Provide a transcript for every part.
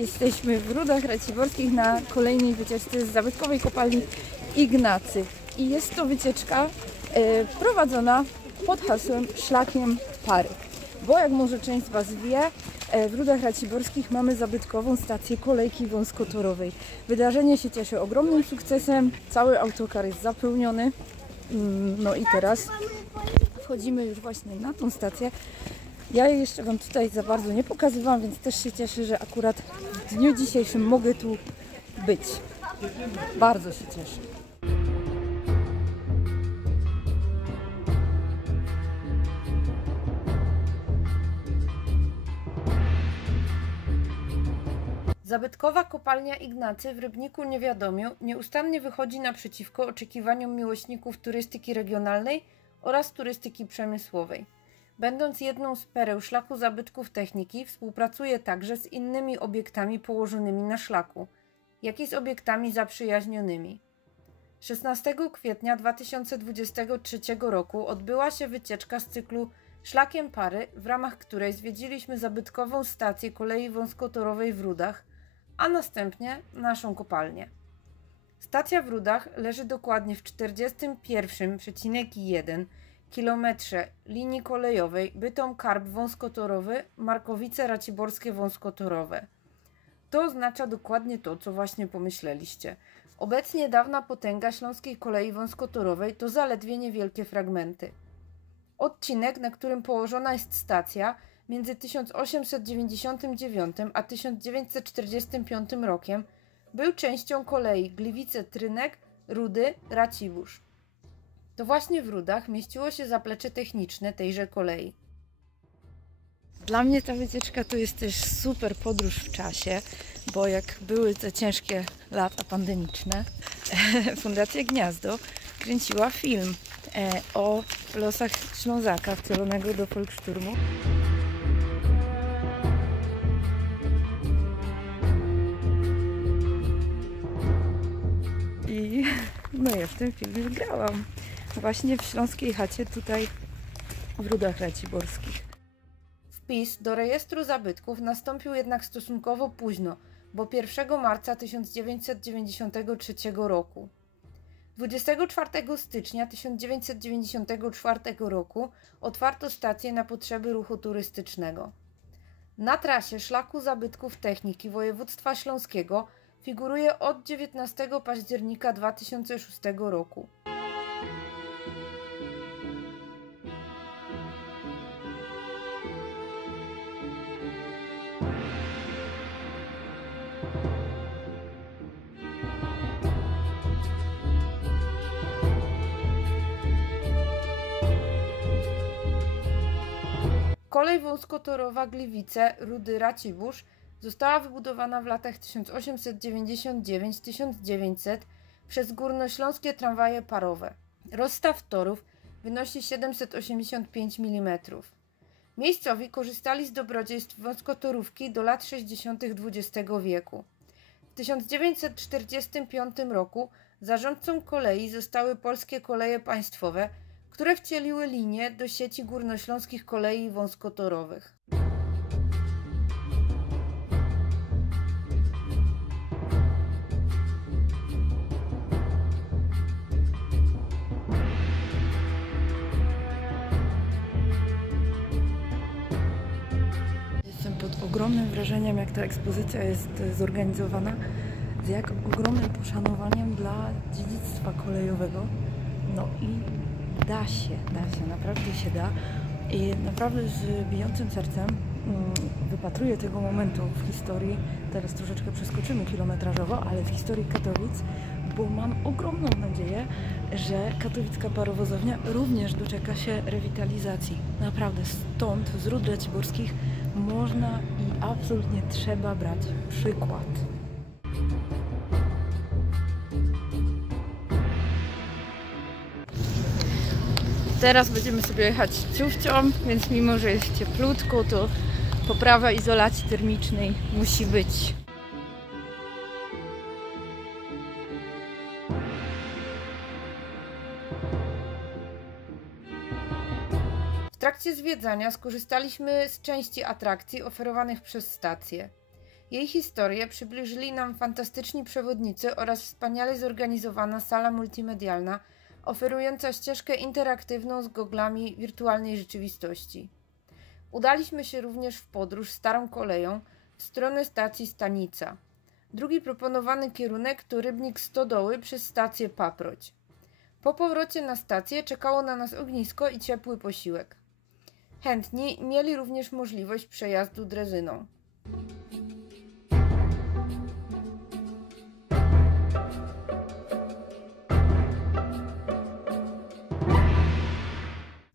Jesteśmy w Rudach Raciborskich na kolejnej wycieczce z zabytkowej kopalni Ignacy. I jest to wycieczka prowadzona pod hasłem Szlakiem Pary. Bo jak może część z Was wie, w Rudach Raciborskich mamy zabytkową stację kolejki wąskotorowej. Wydarzenie się cieszy ogromnym sukcesem, cały autokar jest zapełniony. No i teraz wchodzimy już właśnie na tą stację. Ja jej jeszcze Wam tutaj za bardzo nie pokazywałam, więc też się cieszę, że akurat w dniu dzisiejszym mogę tu być. Bardzo się cieszę. Zabytkowa kopalnia Ignacy w Rybniku Niewiadomiu nieustannie wychodzi naprzeciwko oczekiwaniom miłośników turystyki regionalnej oraz turystyki przemysłowej. Będąc jedną z pereł szlaku zabytków techniki, współpracuje także z innymi obiektami położonymi na szlaku, jak i z obiektami zaprzyjaźnionymi. 16 kwietnia 2023 roku odbyła się wycieczka z cyklu Szlakiem Pary, w ramach której zwiedziliśmy zabytkową stację kolei wąskotorowej w Rudach, a następnie naszą kopalnię. Stacja w Rudach leży dokładnie w 41,1 kilometrze linii kolejowej Bytom-Karp wąskotorowy, Markowice Raciborskie wąskotorowe. To oznacza dokładnie to, co właśnie pomyśleliście. Obecnie dawna potęga śląskiej kolei wąskotorowej to zaledwie niewielkie fragmenty. Odcinek, na którym położona jest stacja, między 1899 a 1945 rokiem był częścią kolei Gliwice-Trynek, Rudy, Racibórz. To właśnie w Rudach mieściło się zaplecze techniczne tejże kolei. Dla mnie ta wycieczka to jest też super podróż w czasie, bo jak były te ciężkie lata pandemiczne, Fundacja Gniazdo kręciła film o losach Ślązaka wcielonego do Folkszturmu. I no ja w tym filmie grałam. Właśnie w śląskiej chacie tutaj w Rudach Raciborskich. Wpis do rejestru zabytków nastąpił jednak stosunkowo późno, bo 1 marca 1993 roku. 24 stycznia 1994 roku otwarto stację na potrzeby ruchu turystycznego. Na trasie Szlaku Zabytków Techniki Województwa Śląskiego figuruje od 19 października 2006 roku. Kolej wąskotorowa Gliwice, Rudy, Racibórz została wybudowana w latach 1899-1900 przez górnośląskie tramwaje parowe. Rozstaw torów wynosi 785 mm. Miejscowi korzystali z dobrodziejstw wąskotorówki do lat 60. XX wieku. W 1945 roku zarządcą kolei zostały Polskie Koleje Państwowe, które wcieliły linię do sieci górnośląskich kolei wąskotorowych. Jestem pod ogromnym wrażeniem, jak ta ekspozycja jest zorganizowana, z jak ogromnym poszanowaniem dla dziedzictwa kolejowego. No i da się, naprawdę się da i naprawdę z bijącym sercem wypatruję tego momentu w historii. Teraz troszeczkę przeskoczymy kilometrażowo, ale w historii Katowic, bo mam ogromną nadzieję, że katowicka parowozownia również doczeka się rewitalizacji. Naprawdę stąd, z Rud Raciborskich, można i absolutnie trzeba brać przykład. Teraz będziemy sobie jechać ciufcią, więc mimo, że jest cieplutko, to poprawa izolacji termicznej musi być. W trakcie zwiedzania skorzystaliśmy z części atrakcji oferowanych przez stację. Jej historię przybliżyli nam fantastyczni przewodnicy oraz wspaniale zorganizowana sala multimedialna, oferująca ścieżkę interaktywną z goglami wirtualnej rzeczywistości. Udaliśmy się również w podróż starą koleją w stronę stacji Stanica. Drugi proponowany kierunek to Rybnik Stodoły przez stację Paproć. Po powrocie na stację czekało na nas ognisko i ciepły posiłek. Chętni mieli również możliwość przejazdu drezyną.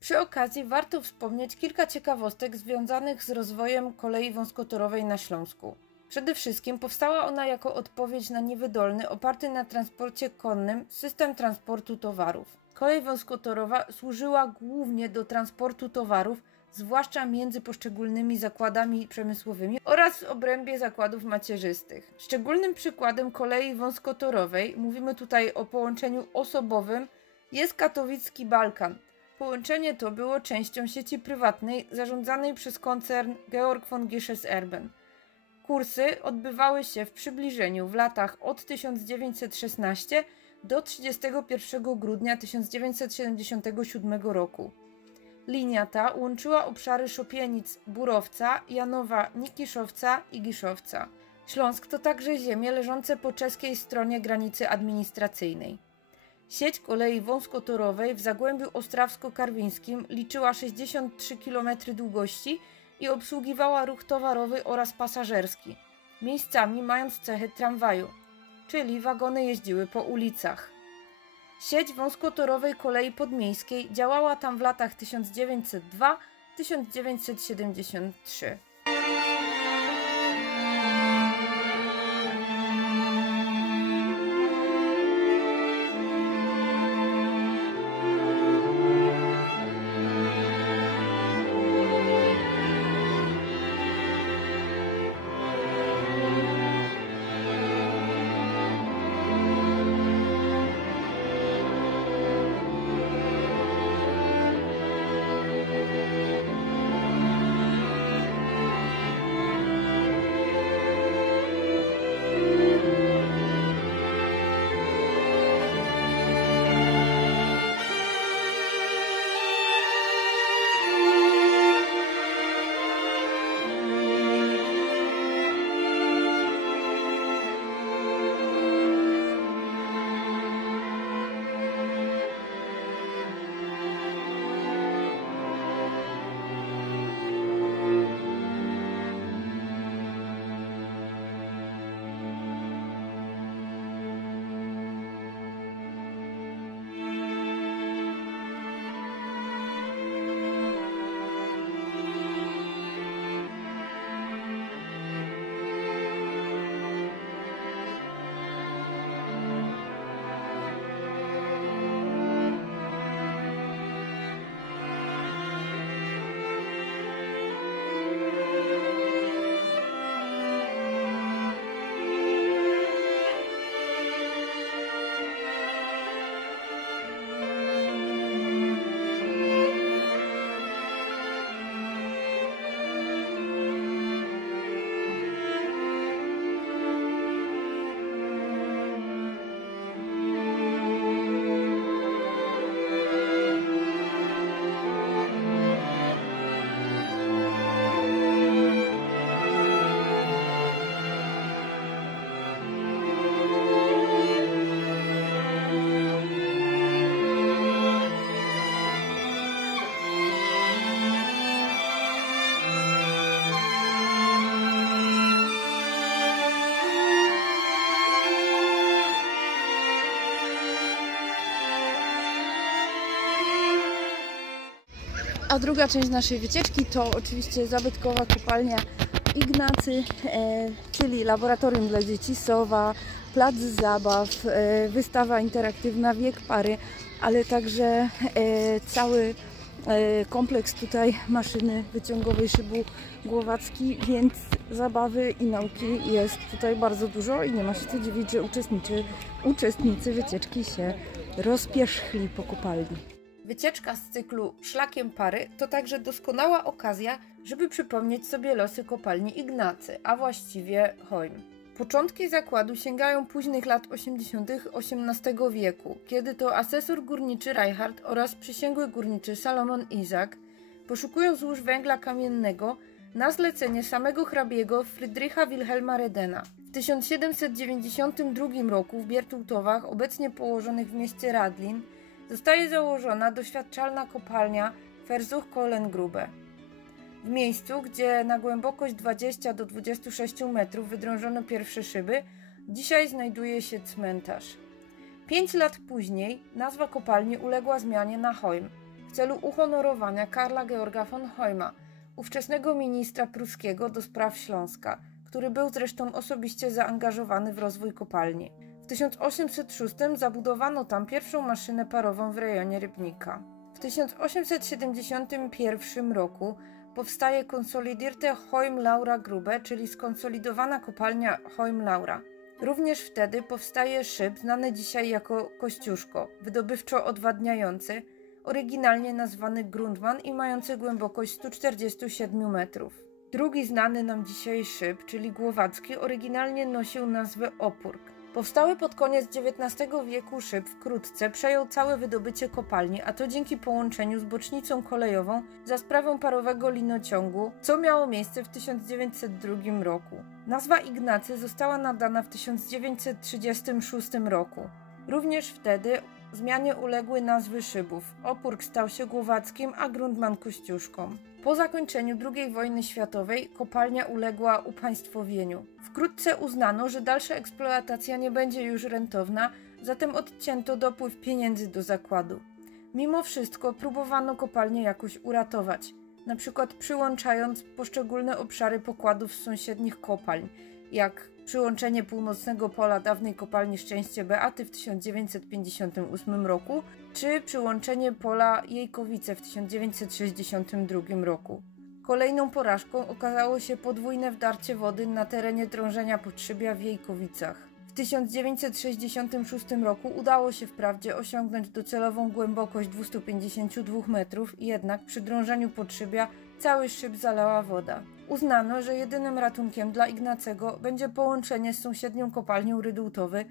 Przy okazji warto wspomnieć kilka ciekawostek związanych z rozwojem kolei wąskotorowej na Śląsku. Przede wszystkim powstała ona jako odpowiedź na niewydolny, oparty na transporcie konnym system transportu towarów. Kolej wąskotorowa służyła głównie do transportu towarów, zwłaszcza między poszczególnymi zakładami przemysłowymi oraz w obrębie zakładów macierzystych. Szczególnym przykładem kolei wąskotorowej, mówimy tutaj o połączeniu osobowym, jest katowicki Balkan. Połączenie to było częścią sieci prywatnej zarządzanej przez koncern Georg von Giesches-Erben. Kursy odbywały się w przybliżeniu w latach od 1916 do 31 grudnia 1977 roku. Linia ta łączyła obszary Szopienic, Burowca, Janowa, Nikiszowca i Giszowca. Śląsk to także ziemie leżące po czeskiej stronie granicy administracyjnej. Sieć kolei wąskotorowej w Zagłębiu Ostrawsko-Karwińskim liczyła 63 km długości i obsługiwała ruch towarowy oraz pasażerski, miejscami mając cechy tramwaju, czyli wagony jeździły po ulicach. Sieć wąskotorowej kolei podmiejskiej działała tam w latach 1902–1973. A druga część naszej wycieczki to oczywiście zabytkowa kopalnia Ignacy, czyli laboratorium dla dzieci, Sowa, plac zabaw, wystawa interaktywna Wiek Pary, ale także cały kompleks tutaj maszyny wyciągowej Szybu Głowacki, więc zabawy i nauki jest tutaj bardzo dużo i nie ma się co dziwić, że uczestnicy wycieczki się rozpierzchli po kopalni. Wycieczka z cyklu Szlakiem Pary to także doskonała okazja, żeby przypomnieć sobie losy kopalni Ignacy, a właściwie Choym. Początki zakładu sięgają późnych lat 80. XVIII wieku, kiedy to asesor górniczy Reichard oraz przysięgły górniczy Salomon Izak poszukują złóż węgla kamiennego na zlecenie samego hrabiego Friedricha Wilhelma Redena. W 1792 roku w Biertutowach, obecnie położonych w mieście Radlin, zostaje założona doświadczalna kopalnia Versuchkohlengrube. W miejscu, gdzie na głębokość 20 do 26 metrów wydrążono pierwsze szyby, dzisiaj znajduje się cmentarz. 5 lat później nazwa kopalni uległa zmianie na Choym w celu uhonorowania Karla Georga von Choyma, ówczesnego ministra pruskiego do spraw Śląska, który był zresztą osobiście zaangażowany w rozwój kopalni. W 1806 zabudowano tam pierwszą maszynę parową w rejonie Rybnika. W 1871 roku powstaje Konsolidierte Choym-Laura Grube, czyli skonsolidowana kopalnia Choym-Laura. Również wtedy powstaje szyb znany dzisiaj jako Kościuszko, wydobywczo odwadniający, oryginalnie nazwany Grundmann i mający głębokość 147 metrów. Drugi znany nam dzisiaj szyb, czyli Głowacki, oryginalnie nosił nazwę Opórk. Powstały pod koniec XIX wieku szyb wkrótce przejął całe wydobycie kopalni, a to dzięki połączeniu z bocznicą kolejową za sprawą parowego linociągu, co miało miejsce w 1902 roku. Nazwa Ignacy została nadana w 1936 roku. Również wtedy zmianie uległy nazwy szybów. Opórk stał się Głowackim, a Grundmann Kościuszką. Po zakończeniu II wojny światowej kopalnia uległa upaństwowieniu. Wkrótce uznano, że dalsza eksploatacja nie będzie już rentowna, zatem odcięto dopływ pieniędzy do zakładu. Mimo wszystko próbowano kopalnię jakoś uratować, np. przyłączając poszczególne obszary pokładów z sąsiednich kopalń, jak przyłączenie północnego pola dawnej kopalni Szczęście Beaty w 1958 roku, czy przyłączenie pola Jejkowice w 1962 roku. Kolejną porażką okazało się podwójne wdarcie wody na terenie drążenia Podszybia w Jejkowicach. W 1966 roku udało się wprawdzie osiągnąć docelową głębokość 252 metrów, jednak przy drążeniu Podszybia cały szyb zalała woda. Uznano, że jedynym ratunkiem dla Ignacego będzie połączenie z sąsiednią kopalnią Rydultowy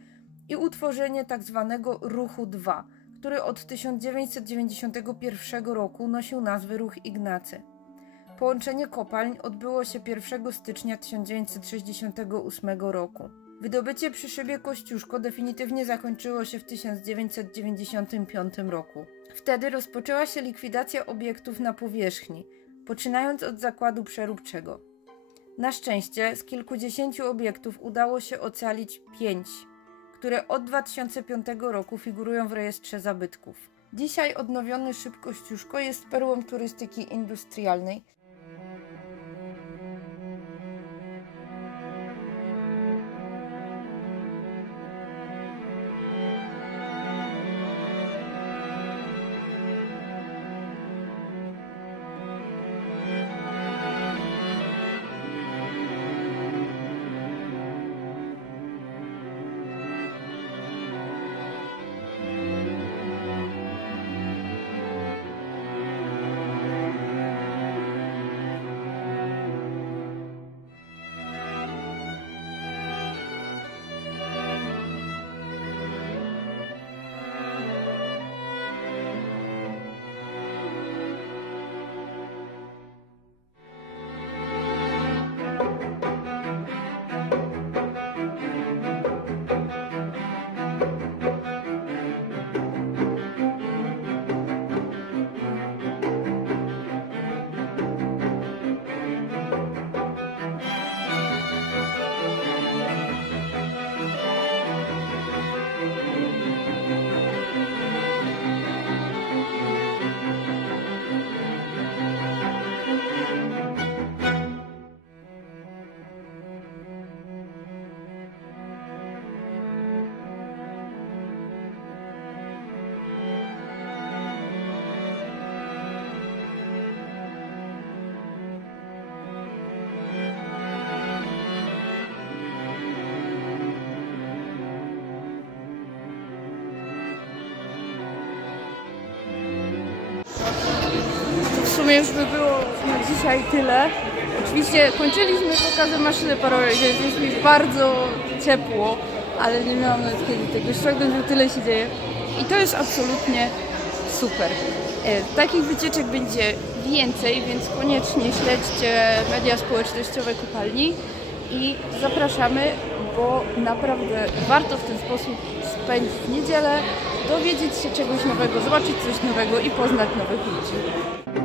i utworzenie tzw. Ruchu 2, który od 1991 roku nosił nazwę Ruch Ignacy. Połączenie kopalń odbyło się 1 stycznia 1968 roku. Wydobycie przy szybie Kościuszko definitywnie zakończyło się w 1995 roku. Wtedy rozpoczęła się likwidacja obiektów na powierzchni, poczynając od zakładu przeróbczego. Na szczęście z kilkudziesięciu obiektów udało się ocalić 5, które od 2005 roku figurują w rejestrze zabytków. Dzisiaj odnowiony szyb Kościuszko jest perłą turystyki industrialnej. sumie już by było na dzisiaj tyle. Oczywiście kończyliśmy pokazem maszyny parowej, więc jest mi bardzo ciepło, ale nie miałam nawet kiedy tego ściągnąć, że tyle się dzieje. I to jest absolutnie super. Takich wycieczek będzie więcej, więc koniecznie śledźcie media społecznościowe kopalni i zapraszamy, bo naprawdę warto w ten sposób spędzić niedzielę, dowiedzieć się czegoś nowego, zobaczyć coś nowego i poznać nowych ludzi.